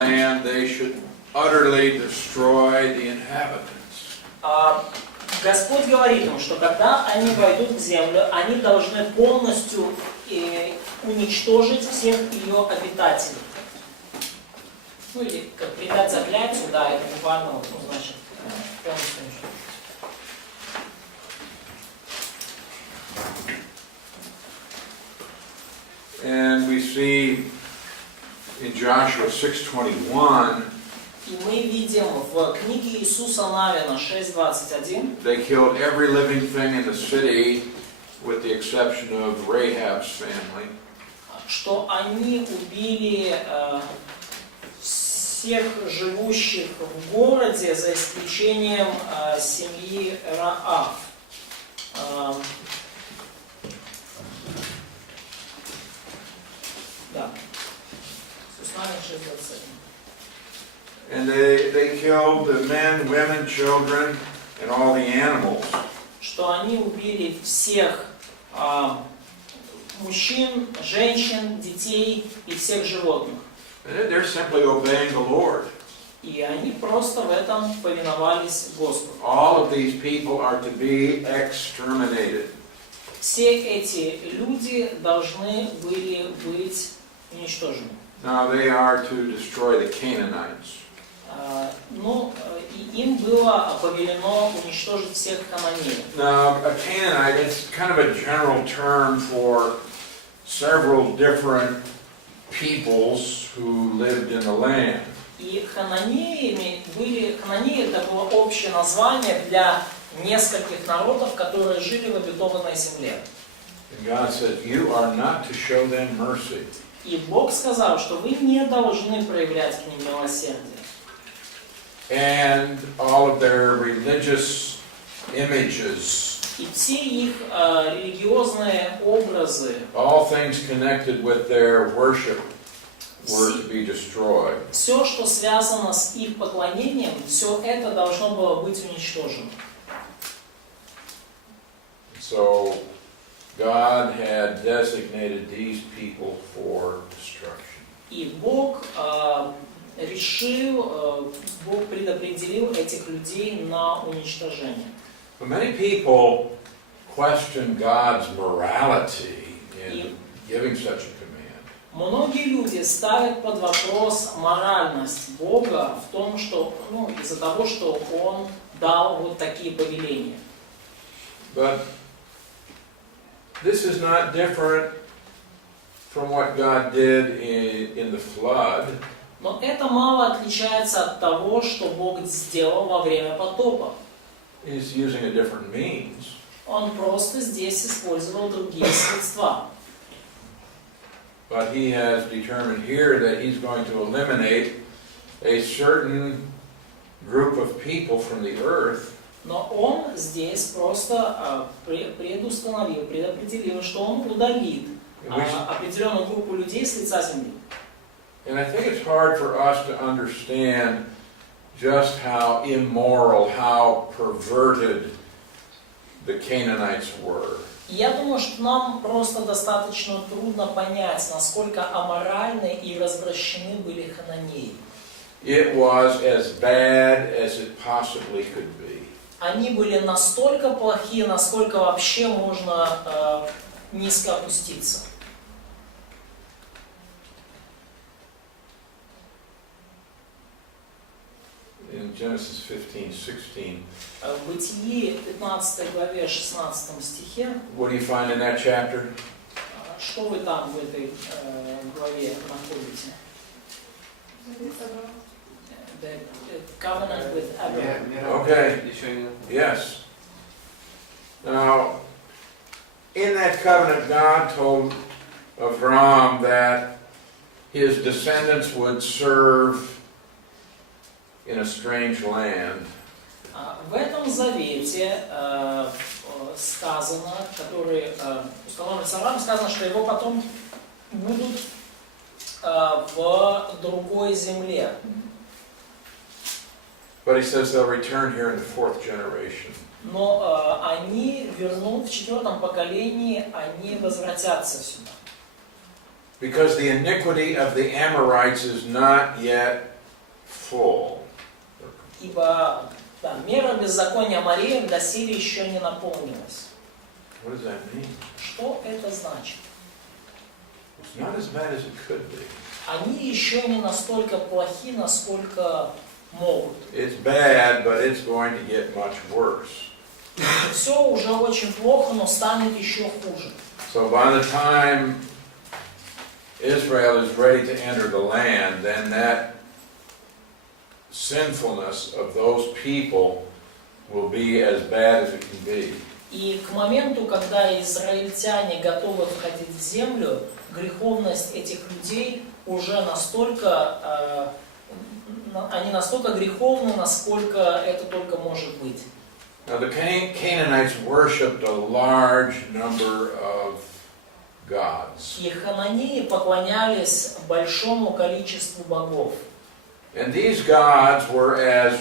And they should utterly destroy the inhabitants. Господь говорит им, что когда они войдут в землю, они должны полностью уничтожить всех ее обитателей. Ну или как предать заклятию, да, это буквально, ну, значит, полностью уничтожить. And we see in Joshua 6:21, И мы видим в книге Иисуса Навина 6:21, they killed every living thing in the city with the exception of Rahab's family. что они убили всех живущих в городе, за исключением семьи Раав. Да. Иисус Навин 6:21. And they killed the men, women, children, and all the animals. Что они убили всех мужчин, женщин, детей и всех животных. They're simply obeying the Lord. И они просто в этом повиновались Господу. All of these people are to be exterminated. Все эти люди должны были быть уничтожены. Now they are to destroy the Canaanites. Ну, и им было повелено уничтожить всех кананеев. Now, a Canaanite is kind of a general term for several different peoples who lived in the land. И хананеи это было общее название для нескольких народов, которые жили в обетованной земле. And God said, "You are not to show them mercy." И Бог сказал, что вы не должны проявлять к ним милосердие. And all of their religious images, И все их религиозные образы, all things connected with their worship, were to be destroyed. все, что связано с их поклонением, все это должно было быть уничтожено. So God had designated these people for destruction. И Бог Бог предопределил этих людей на уничтожение. But many people question God's morality in giving such a command. Многие люди ставят под вопрос моральность Бога в том, что, из-за того, что Он дал вот такие повеления. But this is not different from what God did in the flood. Но это мало отличается от того, что Бог сделал во время потопа. He's using a different means. Он просто здесь использовал другие средства. But he has determined here that he's going to eliminate a certain group of people from the earth. Но он здесь просто предопределил, что он удалит определенную группу людей с лица земли. And I think it's hard for us to understand just how immoral, how perverted the Canaanites were. Я думаю, что нам просто достаточно трудно понять, насколько аморальны и развращены были хананеи. It was as bad as it possibly could be. Они были настолько плохие, насколько вообще можно низко опуститься. In Genesis 15:16. В Бытии 15 главе 16 стихе. What do you find in that chapter? Что вы там в этой главе находите? The covenant with Abraham. Okay. Yes. Now, in that covenant, God told Abraham that his descendants would serve in a strange land. В этом завете сказано, который установлен с Авраамом, сказано, что его потом будут в другой земле. But he says they'll return here in the fourth generation. Но они вернут в четвертом поколении, они возвратятся сюда. because the iniquity of the Amorites is not yet full. Ибо да, мера беззакония Амореев доселе еще не наполнилась. What does that mean? Что это значит? It's not as bad as it could be. Они еще не настолько плохи, насколько могут. It's bad, but it's going to get much worse. Все уже очень плохо, но станет еще хуже. So by the time Israel is ready to enter the land, then that sinfulness of those people will be as bad as it can be. И к моменту, когда израильтяне готовы входить в землю, греховность этих людей уже настолько, они настолько греховны, насколько это только может быть. Now the Canaanites worshipped a large number of gods. И хананеи поклонялись большому количеству богов. And these gods were as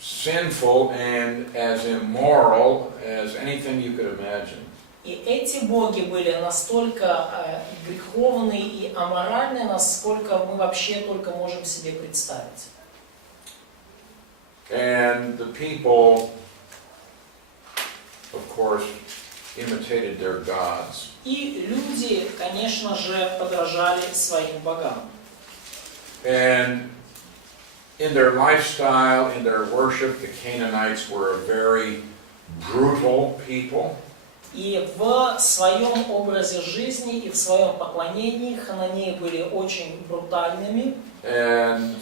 sinful and as immoral as anything you could imagine. И эти боги были настолько греховны и аморальны, насколько мы вообще только можем себе представить. And the people, of course, imitated their gods. И люди, конечно же, подражали своим богам. And in their lifestyle, in their worship, the Canaanites were a very brutal people. И в своем образе жизни и в своем поклонении хананеи были очень брутальными And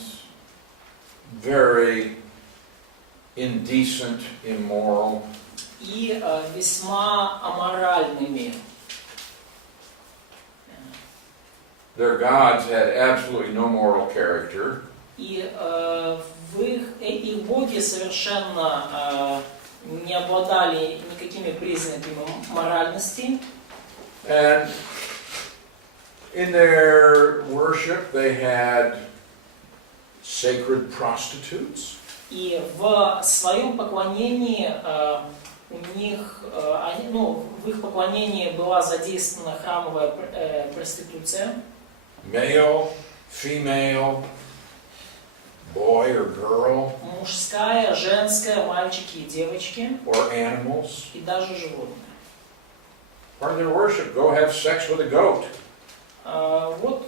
very indecent, immoral. и весьма аморальными. Their gods had absolutely no moral character. И их боги совершенно не обладали никакими признаками моральности. And in their worship they had sacred prostitutes. И в своем поклонении у них, в их поклонении была задействована храмовая проституция. Male, female, boy or girl, Мужская, женская, мальчики и девочки, or animals. и даже животные. Part of their worship, go have sex with a goat. Вот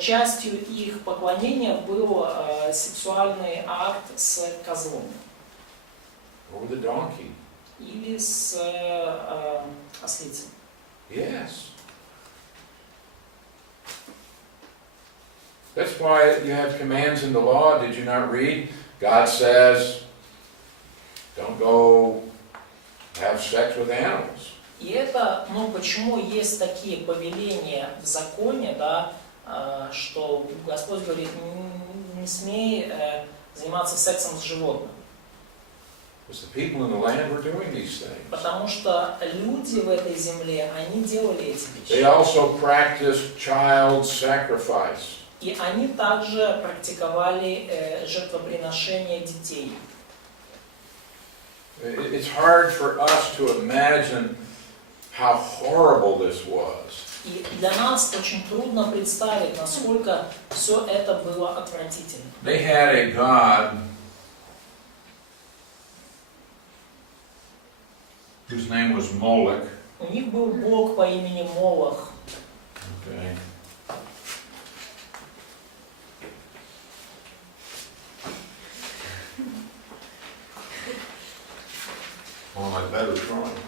частью их поклонения был сексуальный акт с козлом Or with a donkey. или с ослицей. Yes. That's why you have commands in the law. Did you not read? God says, don't go have sex with animals. И это, почему есть такие повеления в законе, да, что Господь говорит, не смей заниматься сексом с животным. Because the people in the land were doing these things. Потому что люди в этой земле, они делали эти They вещи. also practiced child sacrifice. И они также практиковали жертвоприношение детей. It's hard for us to imagine how horrible this was. И для нас очень трудно представить, насколько все это было отвратительно. They had a god whose name was Moloch. У них был бог по имени Молох. Okay. One of my better drawings.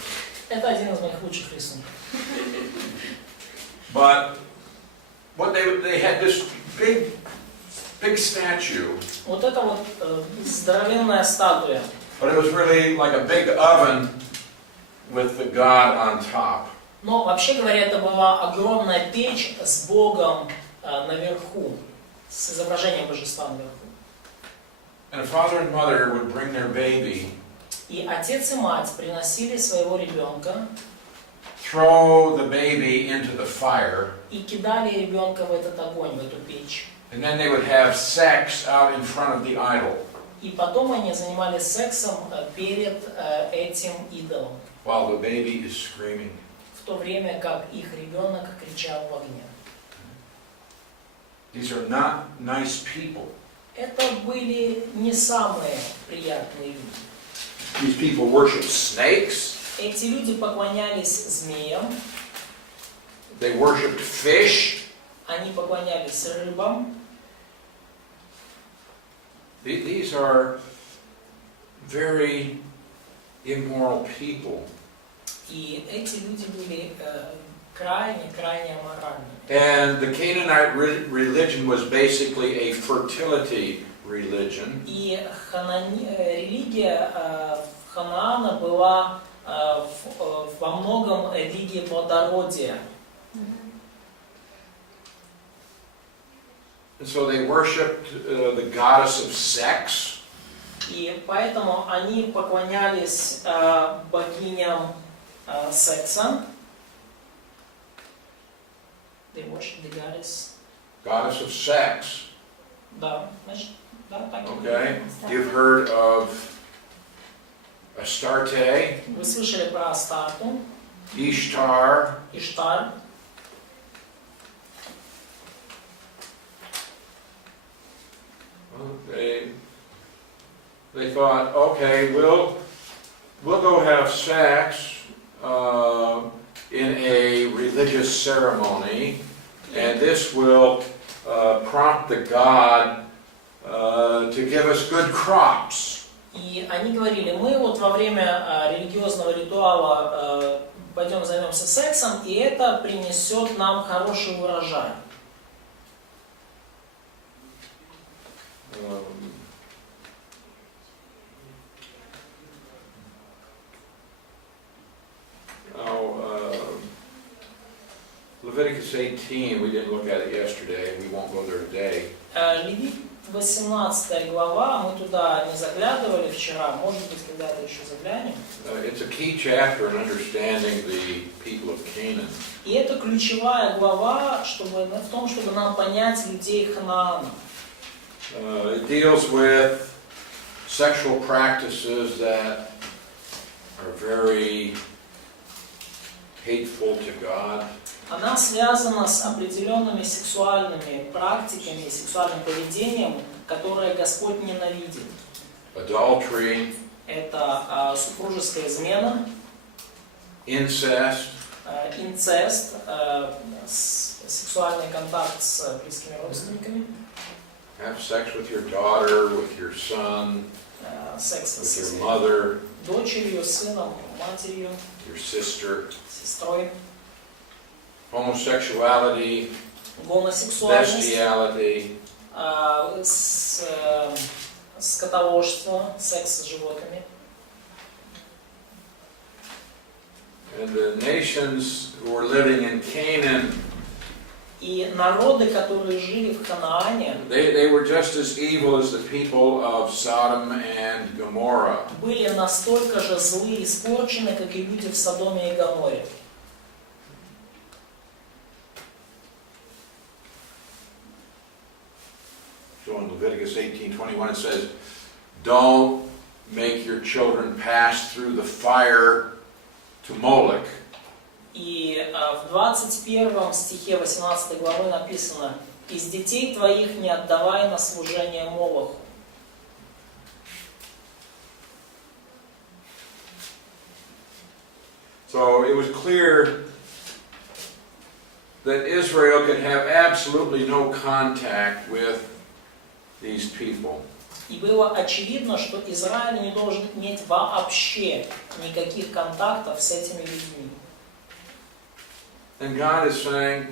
Это один из моих лучших рисунков. But what they had this big statue, Вот это вот здоровенная статуя. but it was really like a big oven with the god on top. Но вообще говоря, это была огромная печь с Богом наверху, с изображением божества наверху. And a father and mother would bring their baby, И отец и мать приносили своего ребенка throw the baby into the fire, и кидали ребенка в этот огонь, в эту печь. and then they would have sex out in front of the idol И потом они занимались сексом перед этим идолом, while the baby is screaming. в то время как их ребенок кричал в огне. These are not nice people. Это были не самые приятные люди. These people worship snakes. Эти люди поклонялись змеям, They worshipped fish. они поклонялись рыбам. These are very immoral people. И эти люди были крайне аморальны. And the Canaanite religion was basically a fertility religion. И религия Ханаана была во многом религией плодородия. And so they worshipped the goddess of sex. И поэтому они поклонялись богиням секса. They worship the Goddess of sex. Да, значит, да, так и Okay. You've heard of Astarte, Вы слышали про Астарту, Ishtar, Иштар. They thought, okay, we'll go have sex in a religious ceremony, and this will prompt the god to give us good crops. И они говорили, мы вот во время религиозного ритуала пойдем займемся сексом, и это принесет нам хороший урожай. Leviticus 18, we didn't look at it yesterday, we won't go there today. Левит 18 глава, мы туда не заглядывали вчера, может быть, когда-то еще заглянем. It's a key chapter in understanding the people of Canaan. И это ключевая глава в том, чтобы нам понять людей Ханаана. It deals with sexual practices that are very hateful to God. Она связана с определенными сексуальными практиками, сексуальным поведением, которое Господь ненавидит. Adultery, Это супружеская измена, incest, инцест, сексуальный контакт с близкими родственниками, have sex with your daughter, with your son, секс with с your mother, дочерью, сыном, матерью, your sister, сестрой, homosexuality, гомосексуальность, bestiality, скотовожство, секс с животными. and the nations who were living in Canaan, И народы, которые жили в Ханаане, they were just as evil as the people of Sodom and Gomorrah. были настолько же злы и испорчены, как и люди в Содоме и Гоморе. So in Leviticus 18:21 it says, "Don't make your children pass through the fire to Moloch." И в 21 стихе 18 главы написано: «Из детей твоих не отдавай на служение Молоху». So it was clear that Israel could have absolutely no contact with these people. И было очевидно, что Израиль не должен иметь вообще никаких контактов с этими людьми. And God is saying,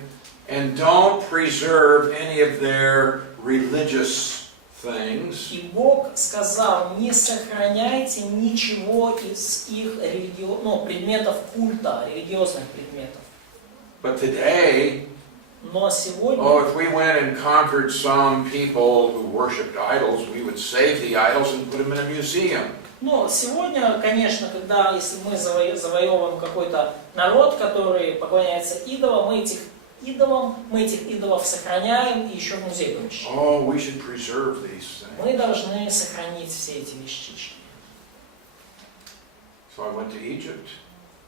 and don't preserve any of their religious things. И Бог сказал: не сохраняйте ничего из их предметов культа, религиозных предметов. But today, Но сегодня, if we went and conquered some people who worshipped idols, we would save the idols and put them in a museum. сегодня, конечно, если мы завоевываем какой-то народ, который поклоняется идолам, мы этих идолов сохраняем и еще в музей помещаем. Oh, we should preserve these things. Мы должны сохранить все эти вещички. So I went to Egypt.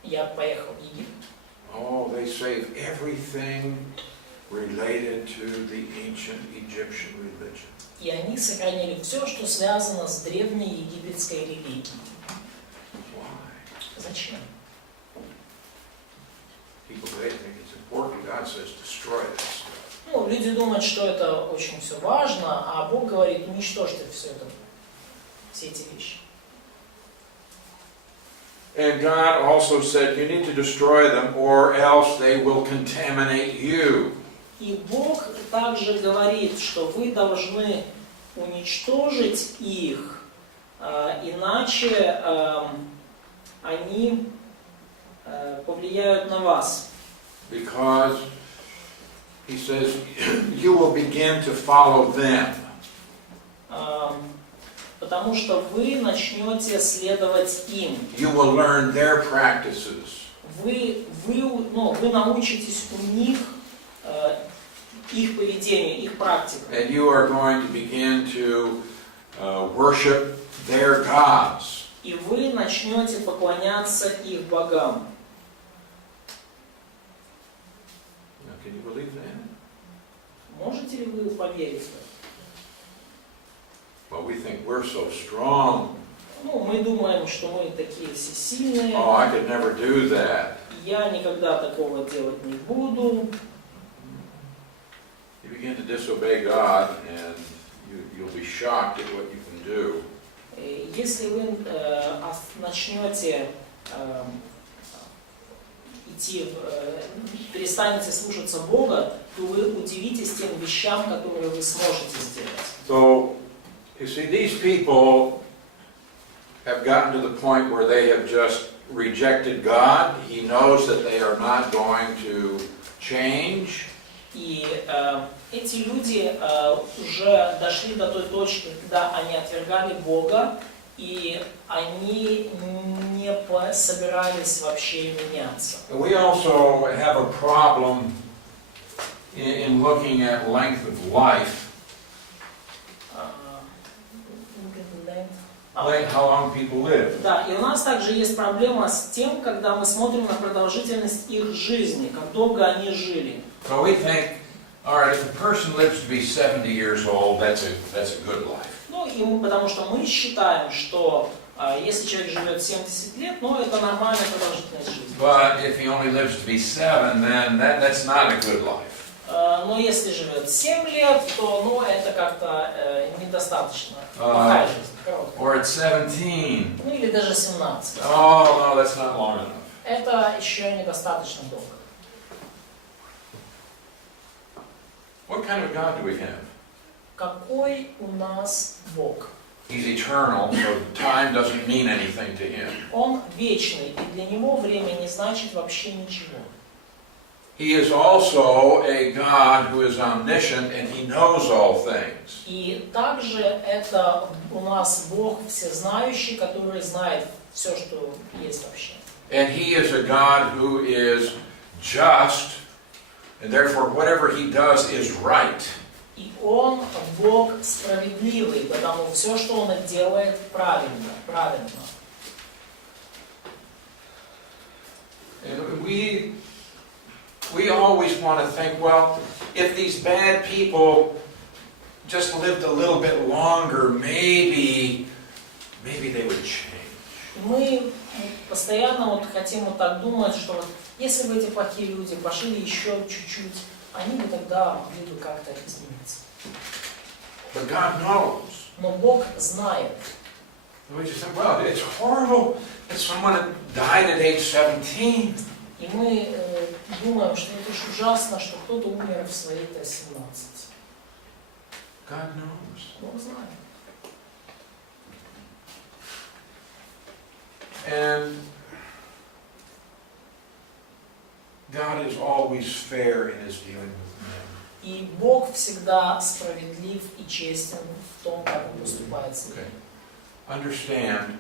Я поехал в Египет. Oh, they save everything related to the ancient Egyptian religion. И они сохранили все, что связано с древней египетской религией. Why? Зачем? People today think it's important. God says destroy this stuff. Ну, люди думают, что это очень все важно, а Бог говорит, уничтожьте все это, все эти вещи. And God also said, you need to destroy them, or else they will contaminate you. И Бог также говорит, что вы должны уничтожить их, иначе они повлияют на вас. Because he says, you will begin to follow them. Потому что вы начнете следовать им. You will learn their practices. Вы научитесь у них их поведению, их практикам. And you are going to begin to worship their gods. И вы начнете поклоняться их богам. Now, can you believe that? Можете ли вы поверить в это? Well, we think we're so strong. Ну, мы думаем, что мы такие все сильные. Oh, I could never do that. Я никогда такого делать не буду. You begin to disobey God, and you'll be shocked at what you can do. Если вы начнете перестанете слушаться Бога, то вы удивитесь тем вещам, которые вы сможете сделать. So, you see, these people have gotten to the point where they have just rejected God. He knows that they are not going to change. И эти люди уже дошли до той точки, когда они отвергали Бога, и они не собирались вообще меняться. We also have a problem in looking at length of life. How long people live. Да, и у нас также есть проблема с тем, когда мы смотрим на продолжительность их жизни, как долго они жили. So we think, all right, if a person lives to be 70 years old, that's a good life. Ну, и потому что мы считаем, что если человек живет 70 лет, ну, это нормальная продолжительность жизни. But if he only lives to be 7, then that's not a good life. Но если живет 7 лет, то, ну, это как-то недостаточно. Плохая жизнь, короткая. Or at 17. Ну, или даже 17. Oh, no, that's not long enough. Это еще недостаточно долго. What kind of God do we have? Какой у нас Бог? He's eternal, so time doesn't mean anything to him. Он вечный, и для него время не значит вообще ничего. He is also a God who is omniscient and he knows all things. И также это у нас Бог всезнающий, который знает все, что есть вообще. And he is a God who is just, and therefore whatever he does is right. И Он Бог справедливый, потому все, что Он делает, правильно. And we always want to think, well, if these bad people just lived a little bit longer, maybe they would change. Мы постоянно вот хотим вот так думать, что вот если бы эти плохие люди пошли еще чуть-чуть, они бы тогда могли бы как-то измениться. But God knows. Но Бог знает. We just think, well, it's horrible that someone died at age 17. И мы думаем, что это уж ужасно, что кто-то умер в свои 17. God knows. Бог знает. And God is always fair in his dealing with men. И Бог всегда справедлив и честен в том, как Он поступает с ними. Understand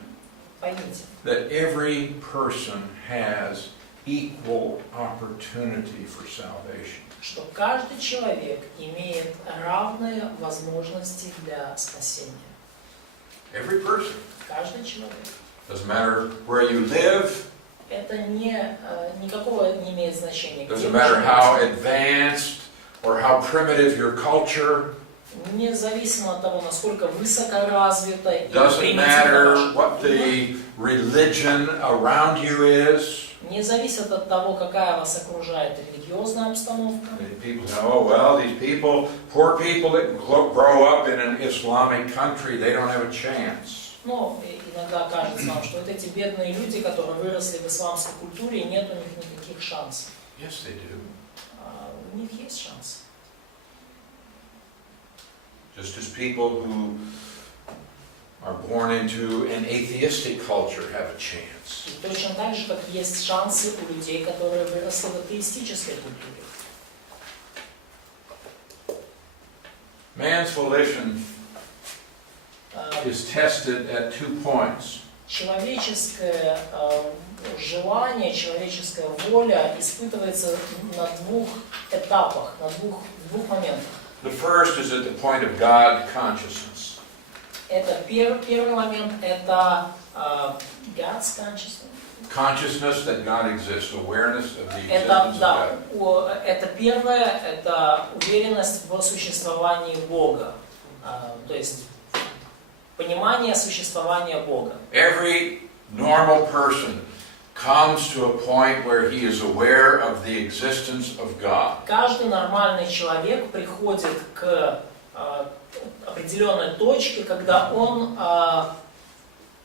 Поймите, that every person has equal opportunity for salvation. что каждый человек имеет равные возможности для спасения. Every person. Каждый человек. Doesn't matter where you live. Это никакого не имеет значения. Doesn't matter how advanced or how primitive your culture. Независимо от того, насколько высокоразвито и Doesn't примитивно matter ваша what культура, the religion around you is. не зависит от того, какая вас окружает религиозная обстановка. People say, oh, well, these people, poor people that grow up in an Islamic country, they don't have a chance. Но иногда кажется нам, что вот эти бедные люди, которые выросли в исламской культуре, и нет у них никаких шансов. Yes, they do. У них есть шанс. Just as people who are born into an atheistic culture have a chance. И точно так же, как есть шансы у людей, которые выросли в атеистической культуре. Man's volition is tested at 2 points. Человеческое желание, человеческая воля испытывается на двух этапах, на двух моментах. The first is at the point of God consciousness. Это первый момент, это God's consciousness. Consciousness that God exists, awareness of the existence of God. Это первое, это уверенность в существовании Бога, то есть понимание существования Бога. Every normal person comes to a point where he is aware of the existence of God. Каждый нормальный человек приходит к определенной точке, когда он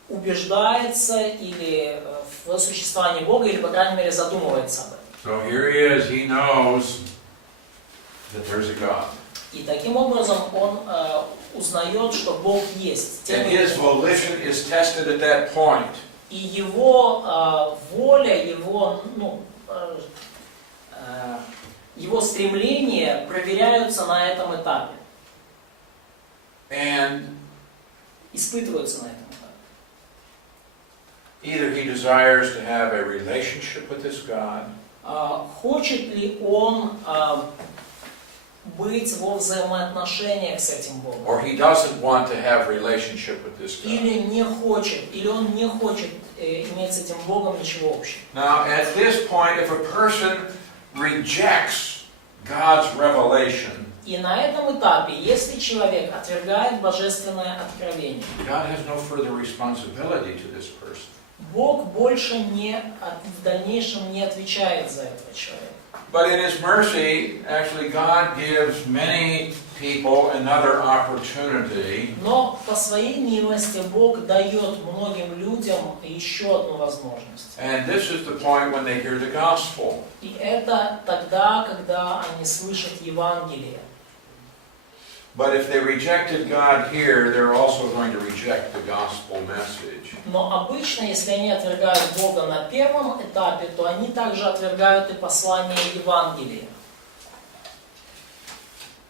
убеждается или в существовании Бога, или, по крайней мере, задумывается об этом. So here he is, he knows that there's a God. И таким образом он узнает, что Бог есть. And his volition is tested at that point. И его воля, его стремления проверяются на этом этапе. And Испытываются на этом этапе. either he desires to have a relationship with this God, Хочет ли он быть во взаимоотношениях с этим Богом? or he doesn't want to have relationship with this God. Или он не хочет иметь с этим Богом ничего общего. Now, at this point, if a person rejects God's revelation, И на этом этапе, если человек отвергает божественное откровение, God has no further responsibility to this person. Бог больше в дальнейшем не отвечает за этого человека. But in His mercy, actually, God gives many people another opportunity Но по своей милости Бог дает многим людям еще одну возможность. and this is the point when they hear the gospel. И это тогда, когда они слышат Евангелие. But if they rejected God here, they're also going to reject the gospel message. Но обычно, если они отвергают Бога на первом этапе, то они также отвергают и послание Евангелия.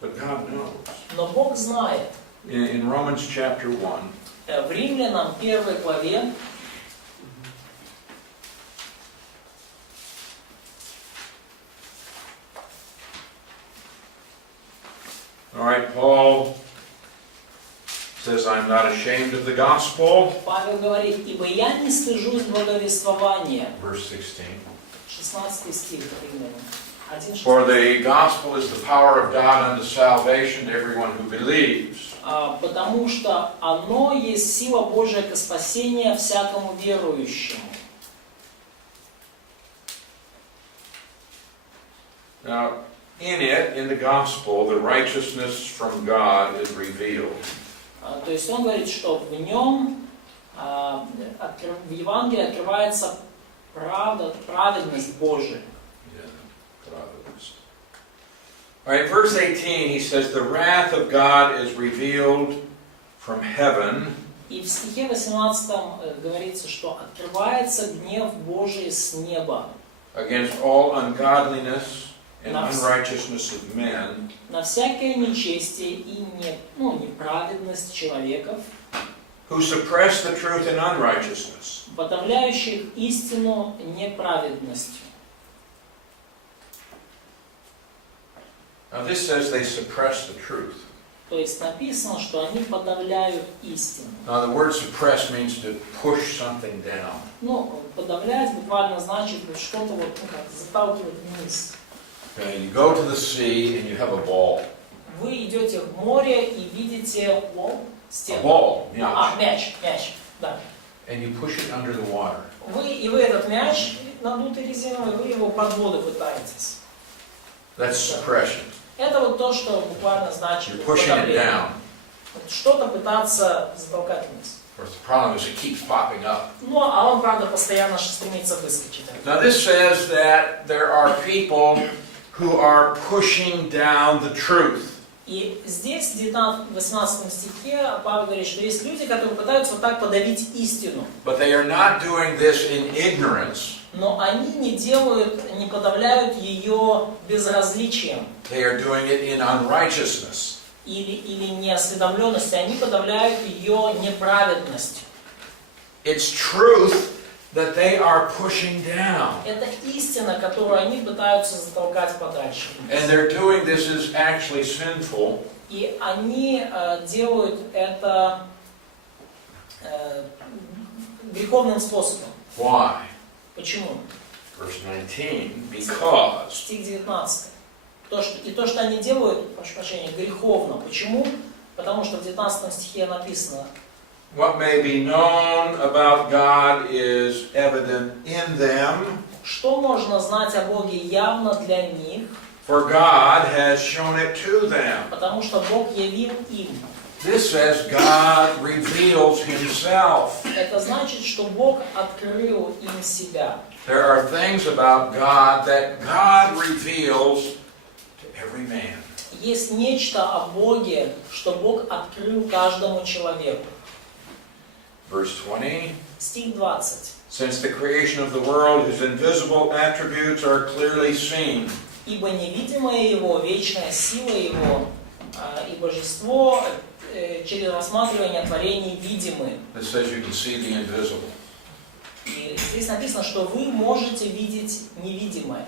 But God knows. Но Бог знает. In Romans chapter 1, В Римлянам 1 главе all right, Paul says, I'm not ashamed of the gospel. Павел говорит: «Ибо я не стыжусь благовествования». Verse 16. 16 стих Римлянам. 1:16. For the gospel is the power of God unto salvation to everyone who believes. Потому что оно есть сила Божия ко спасению всякому верующему. Now, in the gospel, the righteousness from God is revealed. То есть он говорит, что в нем, в Евангелии открывается праведность Божия. All right, verse 18, he says, the wrath of God is revealed from heaven. И в стихе 18 говорится, что открывается гнев Божий с неба Against all ungodliness and unrighteousness of men, на всякое нечестие и неправедность человеков, who suppress the truth in unrighteousness. подавляющих истину неправедностью. Now this says they suppress the truth. То есть написано, что они подавляют истину. Now the word suppress means to push something down. Подавлять буквально значит что-то заталкивать вниз. Okay, you go to the sea and you have a ball. Вы идете в море и видите A стену. ball, мяч. Мяч, да. And you push it under the water. Вы этот мяч надутый резиновый, вы его под воду пытаетесь. That's suppression. Это вот то, что буквально значит You're pushing it подавление. down. Вот что-то пытаться затолкать вниз. Of course, the problem is it keeps popping up. Ну, а он, правда, постоянно стремится выскочить. Now this says that there are people who are pushing down the truth. И здесь, в 18 стихе, Павел говорит, что есть люди, которые пытаются вот так подавить истину. But they are not doing this in ignorance. Но они не подавляют ее безразличием They are doing it in unrighteousness. или неосведомленностью, они подавляют ее неправедностью. It's truth that they are pushing down. Это истина, которую они пытаются затолкать подальше. And they're doing this is actually sinful. И они делают это греховным способом. Why? Почему? Verse 19, because Стих 19. То, что они делают, прошу прощения, греховно. Почему? Потому что в 19 стихе написано: what may be known about God is evident in them, что можно знать о Боге явно для них, for God has shown it to them. потому что Бог явил им. This says God reveals Himself. Это значит, что Бог открыл им себя. There are things about God that God reveals to every man. Есть нечто о Боге, что Бог открыл каждому человеку. Verse 20. Стих 20. Since the creation of the world, His invisible attributes are clearly seen. Ибо невидимая Его, вечная сила Его и божество через рассматривание творений видимы. It says you can see the invisible. И здесь написано, что вы можете видеть невидимое.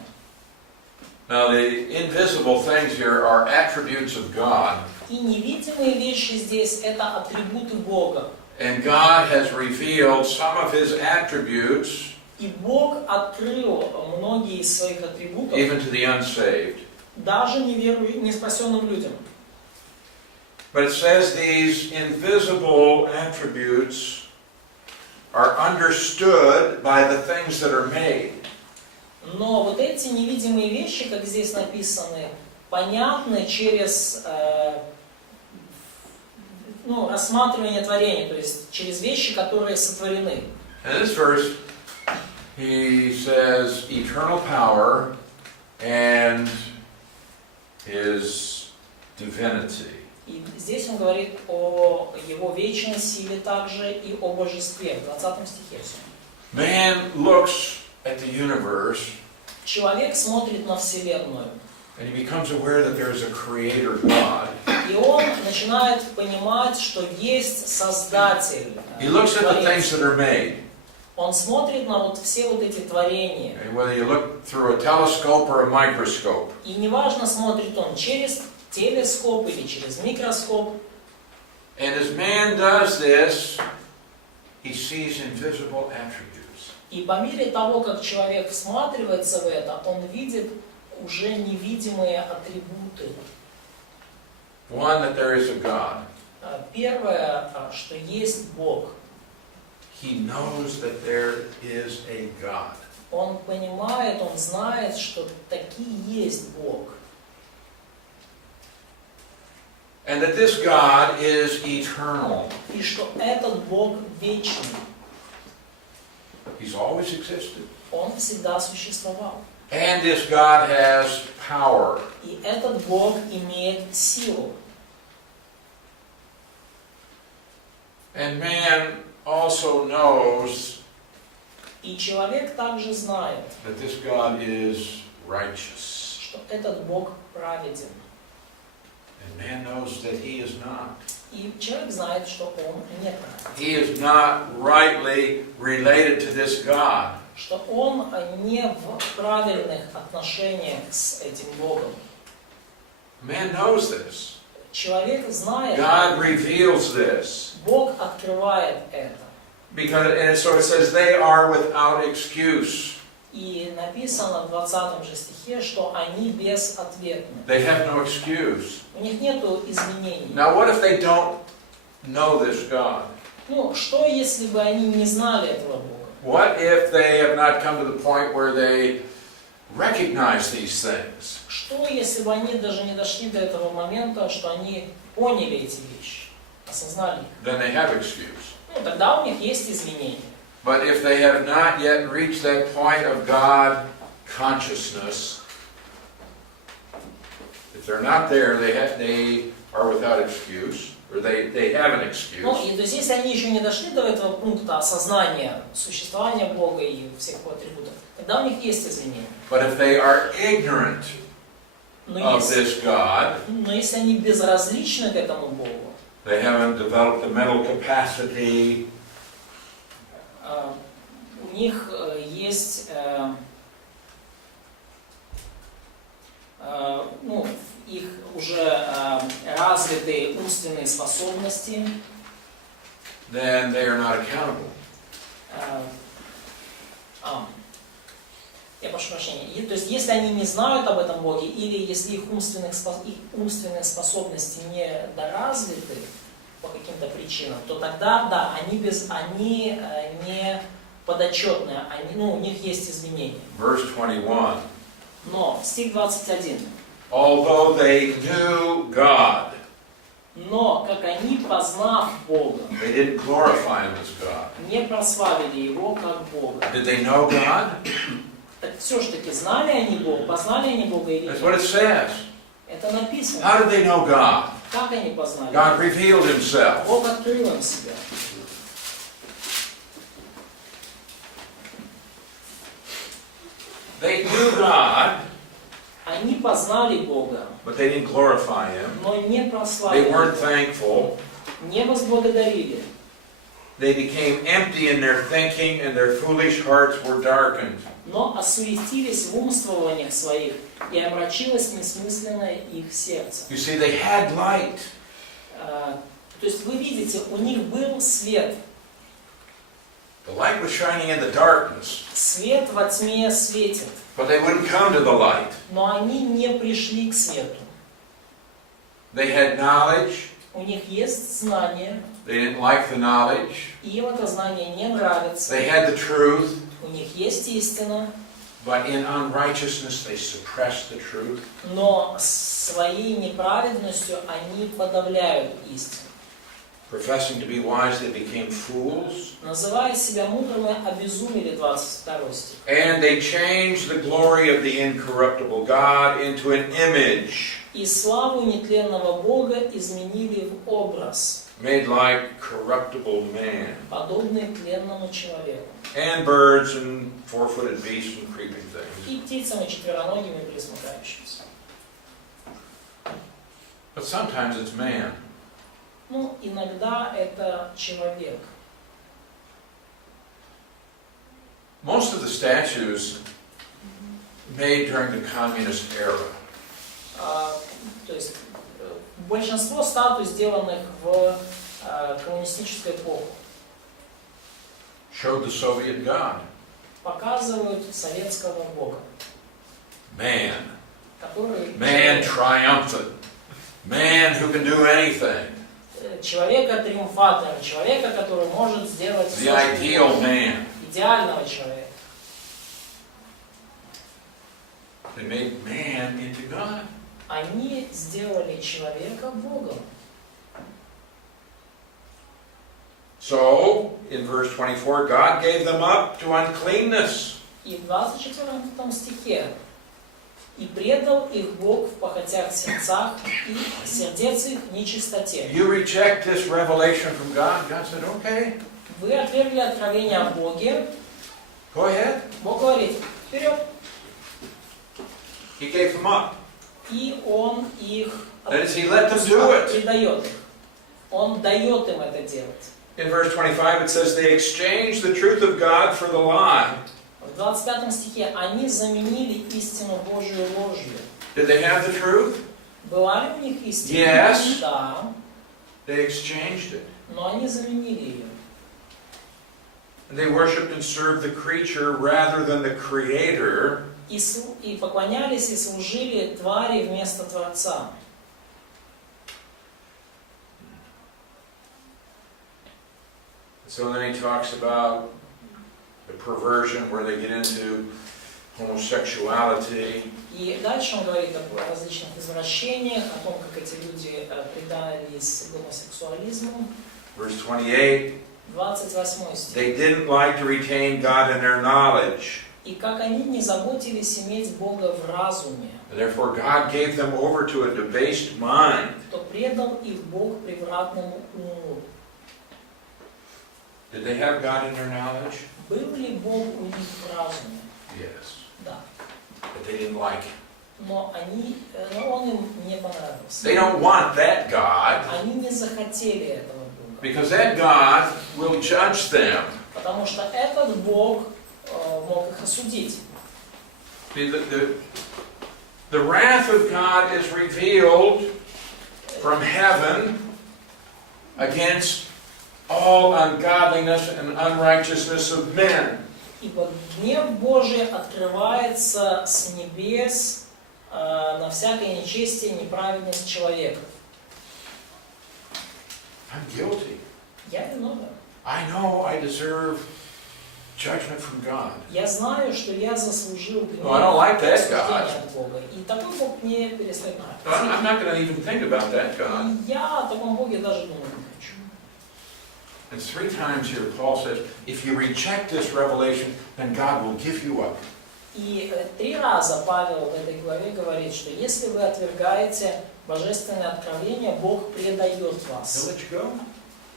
Now the invisible things here are attributes of God. И невидимые вещи здесь это атрибуты Бога. And God has revealed some of His attributes И Бог открыл многие из своих атрибутов even to the unsaved. даже неспасенным людям. But it says these invisible attributes are understood by the things that are made. Но вот эти невидимые вещи, как здесь написаны, понятны через рассматривание творения, то есть через вещи, которые сотворены. In this verse, he says eternal power and His divinity. И здесь он говорит о его вечной силе также и о божестве, в 20 стихе. Man looks at the universe Человек смотрит на Вселенную, and he becomes aware that there is a creator God. и он начинает понимать, что есть Создатель. He looks at the Творец. things that are made. Он смотрит на вот все вот эти творения. And whether you look through a telescope or a microscope, И неважно, смотрит он через телескоп или через микроскоп. and as man does this, he sees invisible attributes. И по мере того, как человек всматривается в это, он видит уже невидимые атрибуты. One, that there is a God. Первое, что есть Бог. He knows that there is a God. Он понимает, он знает, что таки есть Бог. And that this God is eternal. И что этот Бог вечный. He's always existed. Он всегда существовал. And this God has power. И этот Бог имеет силу. And man also knows И человек также знает, that this God is righteous. что этот Бог праведен. And man knows that he is not. И человек знает, что он не праведен. He is not rightly related to this God. Что он не в правильных отношениях с этим Богом. Man knows this. Человек знает, God reveals this. Бог открывает это. And so it says they are without excuse. И написано в 20 же стихе, что они безответны. They have no excuse. У них нету изменений. Now, what if they don't know this God? Ну, что если бы они не знали этого Бога? What if they have not come to the point where they recognize these things? Что если бы они даже не дошли до этого момента, что они поняли эти вещи, осознали их? Then they have excuse. Ну, тогда у них есть изменения. But if they have not yet reached that point of God consciousness, if they're not there, they are without excuse, or they have an excuse. Ну, и то есть, если они еще не дошли до этого пункта осознания существования Бога и всех его атрибутов, тогда у них есть изменения. But if they are ignorant of this God, Но если они безразличны к этому Богу, they haven't developed the mental capacity, у них есть ну, их уже развитые умственные способности, then they are not accountable. Я прошу прощения. То есть, если они не знают об этом Боге, или если их умственные способности не доразвиты по каким-то причинам, то тогда, да, они не подотчетные, у них есть изменения. Verse 21. Но, стих 21. Although they knew God, Но, как они, познав Бога, they didn't glorify Him as God. не прославили Его как Бога. Did they know God? Так все ж таки, знали они Бога, познали они Бога или That's нет? what it says. Это написано. How did they know God? Как они познали? God revealed Himself. Бог открыл им себя. They knew God, Они познали Бога, but they didn't glorify Him. но не They прославили, weren't thankful. не возблагодарили. They became empty in their thinking, and their foolish hearts were darkened. Но осуетились в умствованиях своих, и омрачилось несмысленное их сердце. You see, they had light. То есть вы видите, у них был свет. The light was shining in the darkness, Свет во тьме светит, but they wouldn't come to the light. но они не пришли к свету. They had knowledge. У них есть знание, They didn't like the knowledge. и им это знание не нравится. They had the truth, У них есть истина, but in unrighteousness they suppressed the truth. но своей неправедностью они подавляют истину. Professing to be wise, they became fools. Называя себя мудрыми, обезумели, 22 стих. And they changed the glory of the incorruptible God into an image И славу нетленного Бога изменили в образ, made like corruptible man, подобный тленному человеку, and birds and four-footed beasts and creeping things. и птицам, и четвероногим, и пресмыкающимся. But sometimes it's man. Ну, иногда это человек. Most of the statues made during the communist era То есть большинство статуй, сделанных в коммунистическую эпоху, showed the Soviet God. показывают советского Бога, Man. который Man triumphant. Man who can do anything. человека-триумфатора, человека, который может сделать The все, что ideal угодно. man. Идеального человека. They made man into God. Они сделали человека Богом. So, in verse 24, God gave them up to uncleanness. И в 24 стихе «И предал их Бог в похотях сердцах, и сердец их в нечистоте». You reject this revelation from God. God said, okay, Вы отвергли откровение о Боге. go ahead. Бог говорит: вперед. He gave them up. И Он их That is, He let them do it. предает их. Он дает им это делать. In verse 25 it says, they exchanged the truth of God for the lie. В 25 стихе они заменили истину Божию ложью. Did they have the truth? Была ли у них истина? Yes. Да. They exchanged it. Но они заменили ее. And they worshipped and served the creature rather than the creator. И поклонялись и служили твари вместо Творца. So then he talks about the perversion where they get into homosexuality. И дальше он говорит о различных извращениях, о том, как эти люди предались гомосексуализму. Verse 28. 28 стих. They didn't like to retain God in their knowledge. И как они не заботились иметь Бога в разуме, And therefore God gave them over to a debased mind. то предал их Бог превратному уму. Did they have God in their knowledge? Был ли Бог у них в разуме? Yes. Да. But they didn't like him. Но он им не понравился. They don't want that God. Они не захотели этого Бога. Because that God will judge them. Потому что этот Бог мог их осудить. The wrath of God is revealed from heaven against all ungodliness and unrighteousness of men. Ибо гнев Божий открывается с небес на всякое нечестие и неправедность человека. I'm guilty. Я виновен. I know I deserve judgment from God. Я знаю, что я заслужил гнев I don't like that осуждения от Бога. И такой Бог мне перестает нравиться. I'm not going to even think about that God. И я о таком Боге даже думать не хочу. And 3 times here Paul says, if you reject this revelation, then God will give you up. И 3 раза Павел в этой главе говорит, что если вы отвергаете божественное откровение, Бог предает вас. He'll let you go.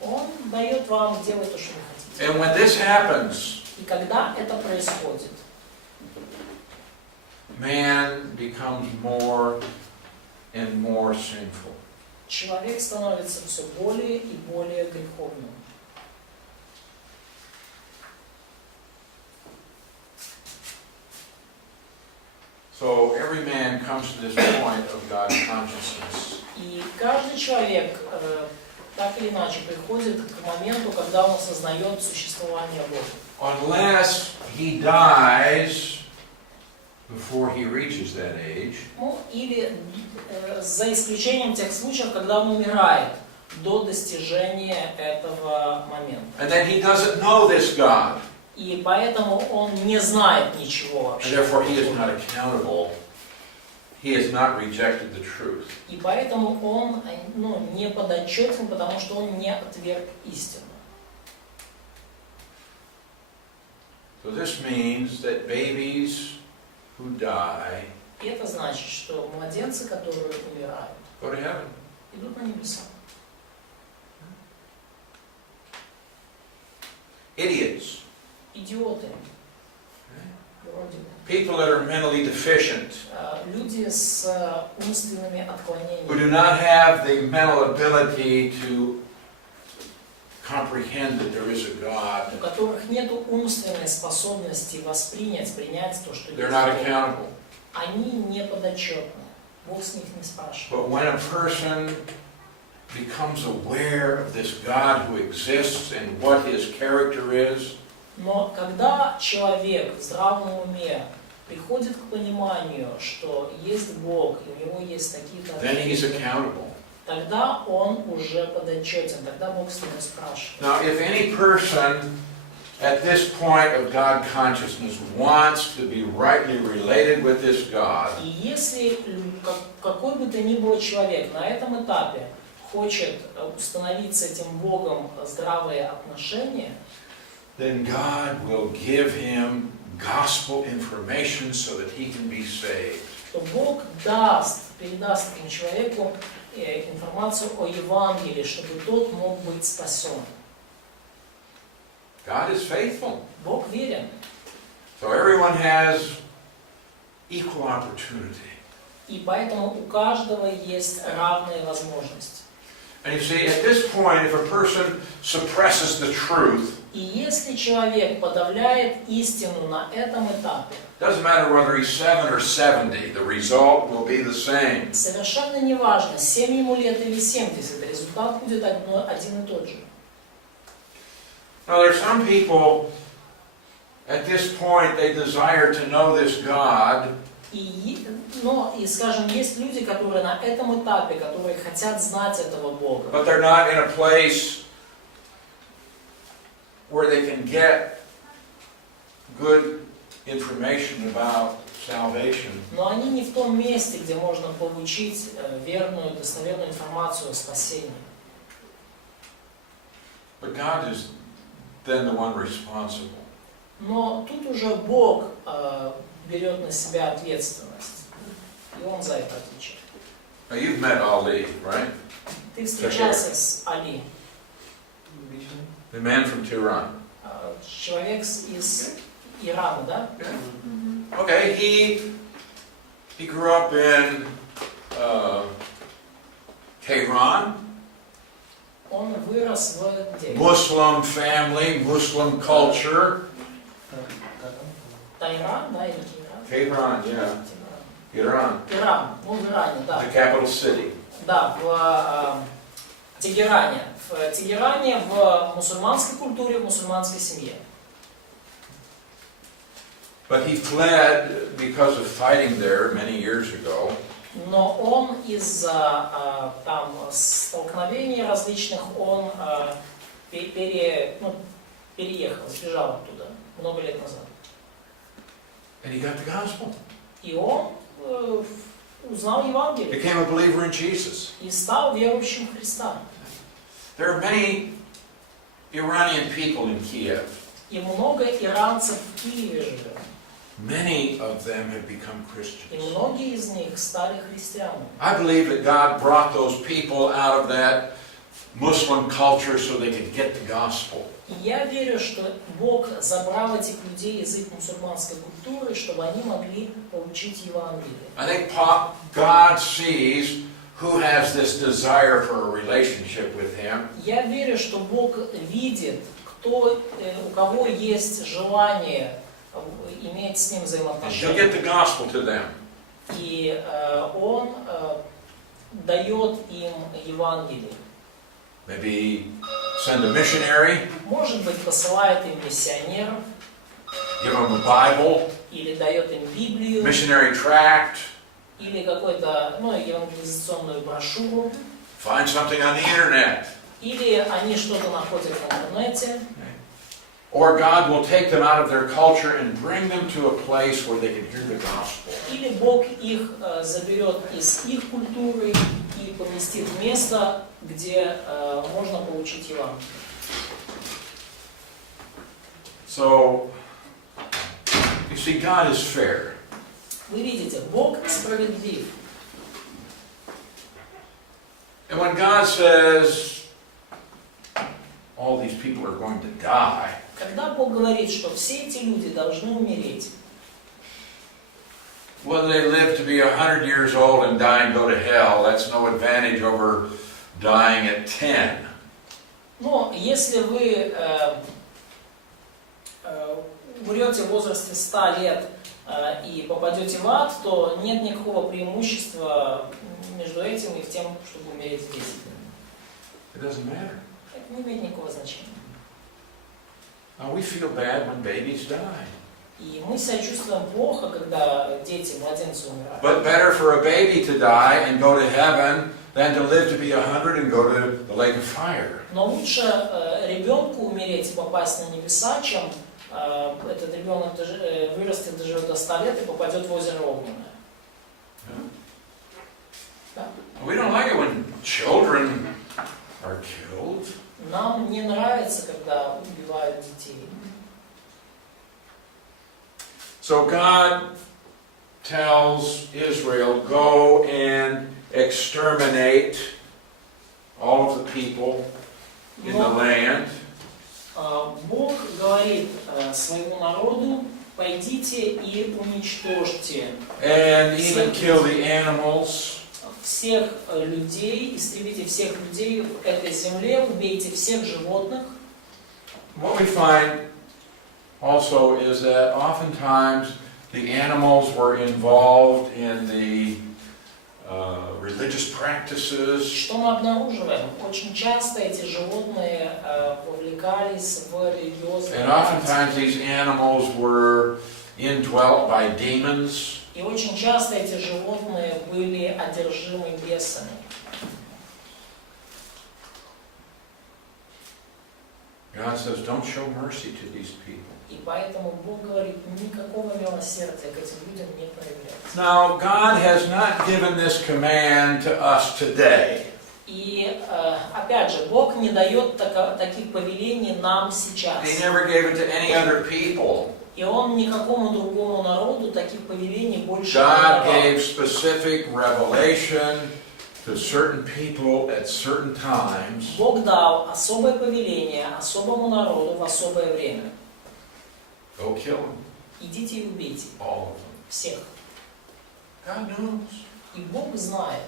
Он дает вам делать то, что вы хотите. And when this happens, И когда это происходит, man becomes more and more sinful. человек становится все более и более греховным. So every man comes to this point of God's consciousness. И каждый человек так или иначе приходит к моменту, когда он осознает существование Бога. Unless he dies before he reaches that age, Ну, или за исключением тех случаев, когда он умирает до достижения этого момента. and then he doesn't know this God, И поэтому он не знает ничего and вообще. therefore he is not accountable. He has not rejected the truth. И поэтому он не подотчетен, потому что он не отверг истину. So this means that babies who die И это значит, что младенцы, которые умирают, go to heaven. идут на небеса. Idiots, Идиоты. Вроде бы. people that are mentally deficient, Люди с умственными who отклонениями, do not have the mental ability to comprehend that there is a God. у которых нет умственной способности принять то, что They're есть not Бог. accountable. Они не подотчетны. Бог с них не спрашивает. But when a person becomes aware of this God who exists and what his character is, Но когда человек в здравом уме приходит к пониманию, что есть Бог, и у него есть такие-то then he's атрибуты, accountable. тогда он уже подотчетен, тогда Бог с него спрашивает. Now, if any person at this point of God consciousness wants to be rightly related with this God, И если какой бы то ни был человек на этом этапе хочет установить с этим Богом здравые отношения, then God will give him gospel information so that he can be saved. то Бог передаст этому человеку информацию о Евангелии, чтобы тот мог быть спасен. God is faithful. Бог верен. So everyone has equal opportunity. И поэтому у каждого есть равные возможности. And you see, at this point, if a person suppresses the truth, И если человек подавляет истину на этом этапе, doesn't matter whether he's 7 or 70, the result will be the same. совершенно неважно, 7 ему лет или 70, результат будет один и тот же. Now, there are some people at this point they desire to know this God. Но, скажем, есть люди, которые на этом этапе, которые хотят знать этого Бога. But they're not in a place where they can get good information about salvation. Но они не в том месте, где можно получить верную, достоверную информацию о спасении. But God is then the one responsible. Но тут уже Бог берет на себя ответственность, и Он за это отвечает. Now you've met Ali, right? Ты встречался с Али, The man from Tehran. человек из Ирана, да? Okay, he grew up in Tehran. Он вырос в где? Muslim family, Muslim culture. Тайран, да, или Tehran, Тиран? yeah. Iran. Иран, ну в Иране, да. The capital city. Да, в Тегеране. В Тегеране, в мусульманской культуре, в мусульманской семье. But he fled because of fighting there many years ago. Но он из-за там столкновений различных, он переехал, сбежал оттуда много лет назад. And he got the gospel. И он узнал Евангелие Became a believer in Jesus. и стал верующим в Христа. There are many Iranian people in Kiev. И много иранцев в Киеве живет. Many of them have become И Christians. многие из них стали христианами. I believe that God brought those people out of that Muslim culture so they could get the gospel. И я верю, что Бог забрал этих людей из их мусульманской культуры, чтобы они могли получить Евангелие. I think God sees who has this desire for a relationship with Him. Я верю, что Бог видит, у кого есть желание иметь с Ним And He'll взаимоотношения. get the gospel to them. И Он дает им Евангелие. Maybe send a missionary, Может быть, посылает им миссионеров, give them a Bible, или дает им Библию, missionary tract, или какую-то евангелизационную брошюру, find something on the internet. или они что-то находят в интернете. Or God will take them out of their culture and bring them to a place where they can hear the gospel. Или Бог их заберет из их культуры и поместит в место, где можно получить Евангелие. So, you see, God is fair. Вы видите, Бог справедлив. And when God says, all these people are going to die, Когда Бог говорит, что все эти люди должны умереть, whether they live to be 100 years old and die and go to hell, that's no advantage over dying at 10. но если вы умрете в возрасте 100 лет и попадете в ад, то нет никакого преимущества между этим и тем, чтобы умереть в 10 лет. It doesn't matter. Это не имеет никакого значения. Now, we feel bad when babies die. И мы себя чувствуем плохо, когда дети, младенцы умирают. But better for a baby to die and go to heaven than to live to be 100 and go to the lake of fire. Но лучше ребенку умереть и попасть на небеса, чем этот ребенок вырастет, доживет до 100 лет и попадет в озеро огненное. Да. We don't like it when children are killed. Нам не нравится, когда убивают детей. So God tells Israel, go and exterminate all of the people in the land. Бог говорит своему народу, пойдите и уничтожьте And even kill the animals. всех людей, истребите всех людей в этой земле, убейте всех животных. What we find also is that oftentimes the animals were involved in the religious practices. Что мы обнаруживаем? Очень часто эти животные вовлекались в религиозные And практики. oftentimes these animals were indwelt by demons. И очень часто эти животные были одержимы бесами. God says, don't show mercy to these people. И поэтому Бог говорит, никакого милосердия к этим людям не проявляется. Now, God has not given this command to us today. И опять же, Бог не дает таких повелений нам сейчас. He never gave it to any other people. И Он никакому другому народу таких повелений больше не God давал. gave specific revelation to certain people at certain times. Бог дал особое повеление особому народу в особое время. Go kill them, Идите и убейте all of them. всех. God knows. И Бог знает.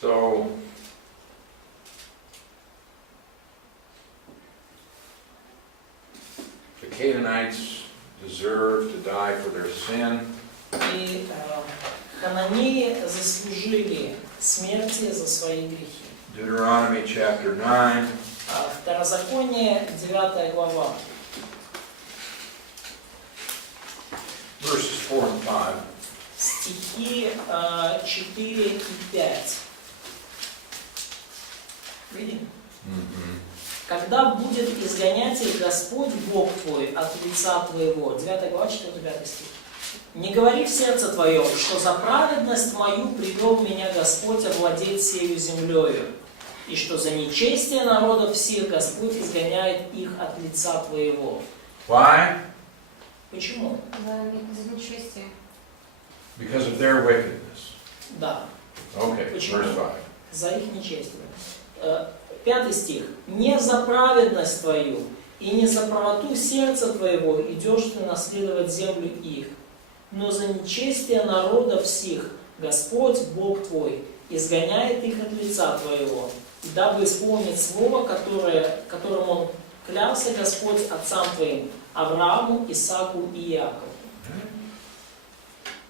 So, the Canaanites deserve to die for their sin. И хананеи заслужили смерти за свои грехи. Deuteronomy chapter 9, Второзаконие, 9 глава, verses 4 and 5. стихи 4 и 5. Видим? Когда будет изгонять их Господь Бог твой от лица твоего, 9 глава, 4-5 стих. Не говори в сердце твоем, что за праведность мою привел меня Господь овладеть сею землею, и что за нечестие народов всех Господь изгоняет их от лица твоего. Why? Почему? За нечестие. Because of their wickedness. Да, Okay, Почему? verse 5. за их нечестие. 5 стих. Не за праведность твою и не за правоту сердца твоего идешь ты наследовать землю их, но за нечестие народов всех Господь, Бог твой, изгоняет их от лица твоего, и дабы исполнить слово, которым Он клялся Господь отцам твоим, Аврааму, Исааку и Иакову.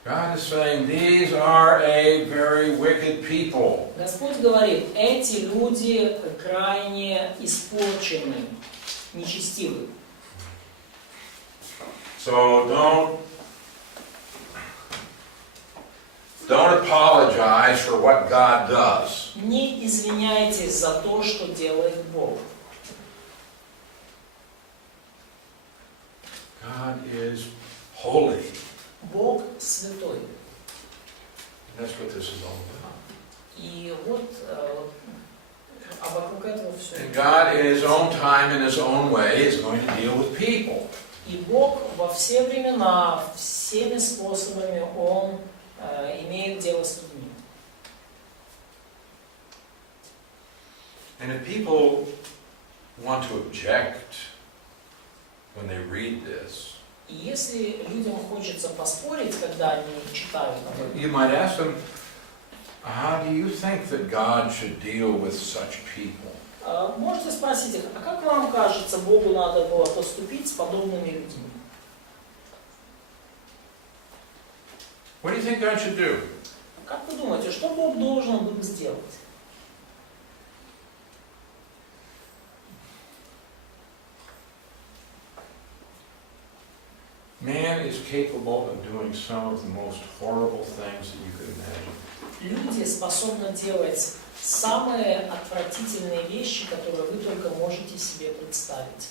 God is saying these are a very wicked people. Господь говорит, эти люди крайне испорчены, нечестивы. So don't apologize for what God does. Не извиняйтесь за то, что делает Бог. God is holy. Бог святой. That's what this is all about. И вот вокруг этого все. And God, in His own time, in His own way, is going to deal with people. И Бог во все времена, всеми способами Он имеет дело с людьми. And if people want to object when they read this, И если людям хочется поспорить, когда они читают об этом, you might ask them, how do you think that God should deal with such people? можете спросить их, а как вам кажется, Богу надо было поступить с подобными людьми? What do you think God should do? Как вы думаете, что Бог должен был сделать? Man is capable of doing some of the most horrible things that you could imagine. Люди способны делать самые отвратительные вещи, которые вы только можете себе представить.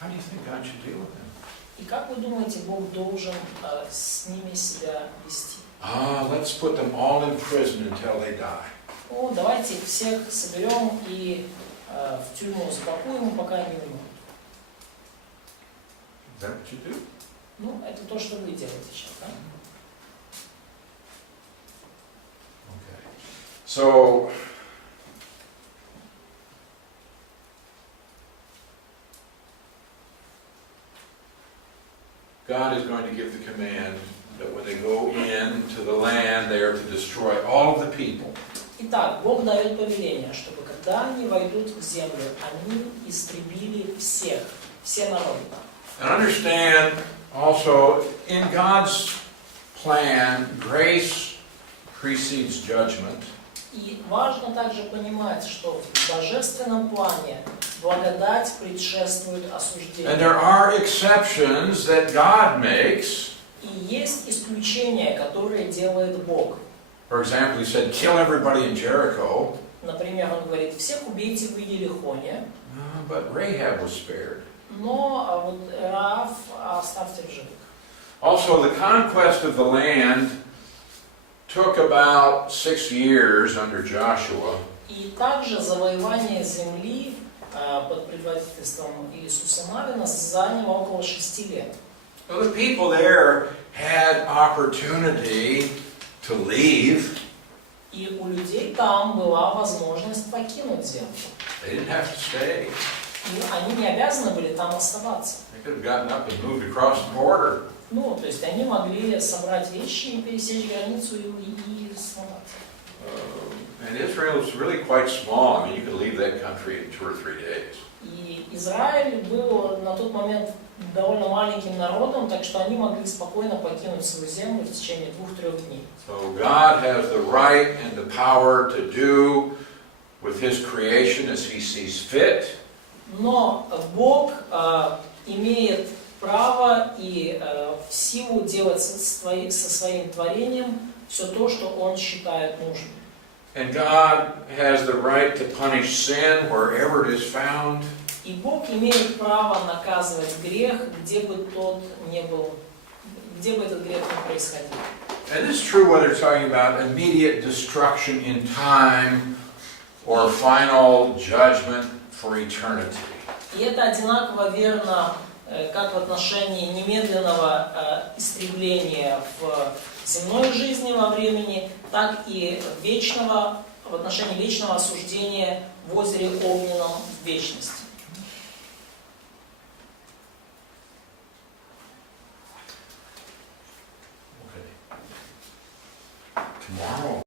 How do you think God should deal with them? И как вы думаете, Бог должен с ними себя вести? Let's put them all in prison until they die. О, давайте их всех соберем и в тюрьму запакуем, пока они умрут. Is that what you do? Ну, это то, что вы делаете сейчас, да? Okay. So, God is going to give the command that when they go into the land, they are to destroy all of the people. Итак, Бог дает повеление, чтобы когда они войдут в землю, они истребили всех, все народы там. And understand also, in God's plan, grace precedes judgment. И важно также понимать, что в божественном плане благодать предшествует And осуждению. there are exceptions that God makes. И есть исключения, которые делает Бог. For example, he said, kill everybody in Jericho. Например, он говорит, всех убейте в Иерихоне, But Rahab was spared. но вот Раав оставьте в живых. Also, the conquest of the land took about 6 years under Joshua. И также завоевание земли под предводительством Иисуса Навина заняло около 6 лет. So the people there had opportunity to leave. И у людей там была возможность покинуть землю. They didn't have to stay. И они не обязаны были там оставаться. They could have gotten up and moved across the border. Ну, то есть они могли собрать вещи и пересечь границу и сломаться. And Israel is really quite small. I mean, you could leave that country in 2 or 3 days. И Израиль был на тот момент довольно маленьким народом, так что они могли спокойно покинуть свою землю в течение 2-3 дней. So God has the right and the power to do with His creation as He sees fit. Но Бог имеет право и в силу делать со своим творением все то, что Он считает нужным. And God has the right to punish sin wherever it is found. И Бог имеет право наказывать грех, где бы тот не был, где бы этот грех не происходил. And this is true whether it's talking about immediate destruction in time or final judgment for eternity. И это одинаково верно как в отношении немедленного истребления в земной жизни во времени, так и в отношении вечного осуждения в озере Огненном в вечности. Tomorrow